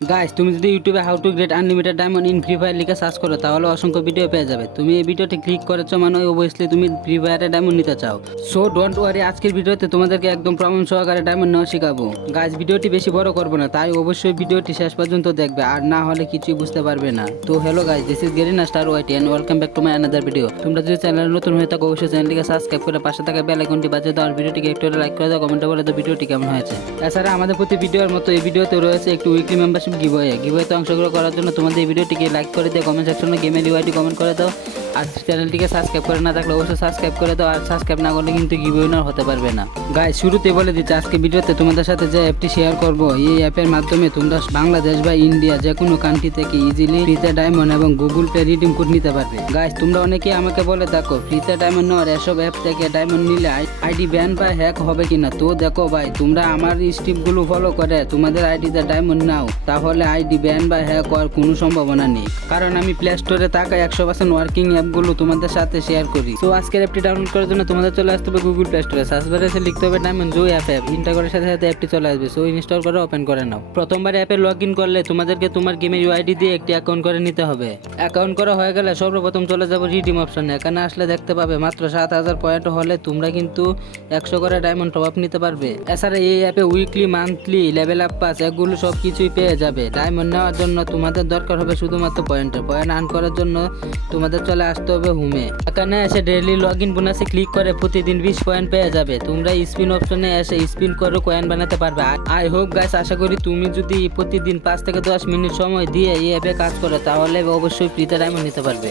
Guys তুমি যদি ইউটিউবে how to get unlimited diamond in free fire লিখে সার্চ করো, তাহলে অসংখ্য ভিডিও পেয়ে যাবে। তুমি এই ভিডিওতে ক্লিক করেছ মানে অবভিয়াসলি তুমি ফ্রি ফায়ারে ডায়মন্ড নিতে চাও। সো ডোন্ট ওয়ারি আজকের ভিডিওতে তোমাদেরকে একদম প্রমাণ সহকারে ডায়মন্ড নেওয়া শেখাবো। গাইস ভিডিওটি বেশি বড় করব না, তাই অবশ্যই ভিডিওটি শেষ পর্যন্ত দেখবে, আর না হলে কিছুই বুঝতে পারবে না। তো hello guys this is Garena star YT and welcome back to my another video তোমরা যদি চ্যানেলে নতুন হয়ে থাকো, অবশ্যই চ্যানেলটিকে সাবস্ক্রাইব করে পাশে থাকা বেল আইকনটি বাজিয়ে দাও, আর ভিডিওটিকে একটু লাইক করে দাও কমেন্টে বলে দাও ভিডিওটি কেমন হয়েছে। এছাড়া আমাদের প্রতি ভিডিওর মতো এই ভিডিওতে রয়েছে একটু উইকলি মেম্বারশিপ গিভওয়ে তো অংশগ্রহণ করার জন্য তোমাদের এই ভিডিওটিকে লাইক করে দিয়ে কমেন্ট সেকশনে গেমের ইউআইডি কমেন্ট করে দাও। আর চ্যানেলটিকে সাবস্ক্রাইব করে না থাকলে অবশ্যই সাবস্ক্রাইব করে দাও, আর সাবস্ক্রাইব না করলে কিন্তু গিভওয়ে হতে পারবে না। গাইস শুরুতে বলে দিচ্ছি, আজকে ভিডিওতে তোমাদের সাথে যে অ্যাপটি শেয়ার করব, এই অ্যাপের মাধ্যমে তোমরা বাংলাদেশ বা ইন্ডিয়া যে কোনো কান্ট্রি থেকে ইজিলি ফ্রিতে ডায়মন্ড এবং গুগল পে রিডিম কোড নিতে পারবে। গাইস তোমরা অনেকেই আমাকে বলে দেখো ফ্রিতে ডায়মন্ড নেওয়ার এসব অ্যাপ থেকে ডায়মন্ড নিলে আইডি ব্যান বা হ্যাক হবে কিনা? তো দেখো ভাই, তোমরা আমার স্টিপগুলো ফলো করে তোমাদের আইডিতে ডায়মন্ড নাও, তাহলে আইডি ব্যান বা হ্যাক হওয়ার কোনো সম্ভাবনা নেই। কারণ আমি প্লে স্টোরে থাকা একশো পার্সেন্ট ওয়ার্কিং অ্যাপগুলো তোমাদের সাথে শেয়ার করি। তো আজকের অ্যাপটি ডাউনলোড করার জন্য তোমাদের চলে আসতে হবে গুগল প্লে স্টোরে সার্চ বারে এসে লিখতে হবে ডায়মন্ড জো অ্যাপ অ্যাপ ইনস্টল করার সাথে সাথে অ্যাপটি চলে আসবে। সো ইনস্টল করে ওপেন করে নাও। প্রথমবার অ্যাপে লগ ইন করলে তোমাদেরকে তোমার গেমের ইউআইডি দিয়ে একটি অ্যাকাউন্ট করে নিতে হবে। অ্যাকাউন্ট করা হয়ে গেলে সর্বপ্রথম চলে যাব রিডিম অপশনে এখানে আসলে দেখতে পাবে মাত্র সাত হাজার পয়েন্ট হলে তোমরা কিন্তু একশো করে ডায়মন্ড টপ আপ নিতে পারবে। এছাড়া এই অ্যাপে weekly monthly level up pass এগুলো সব কিছুই পেয়ে যাবে। ডায়মন্ড নেওয়ার জন্য তোমাদের দরকার হবে শুধুমাত্র পয়েন্টের পয়েন্ট আর্ন করার জন্য তোমাদের চলে আসতে হবে হুমে। এখানে এসে ডেইলি লগ ইন বোনাসে ক্লিক করে প্রতিদিন বিশ কয়েন পেয়ে যাবে। তোমরা স্পিন অপশনে এসে স্পিন করে কয়েন বানাতে পারবে। আই হোপ গাছ আশা করি তুমি যদি প্রতিদিন পাঁচ থেকে দশ মিনিট সময় দিয়ে এই অ্যাপে কাজ করো, তাহলে অবশ্যই ফ্রিতে ডায়মন্ড নিতে পারবে।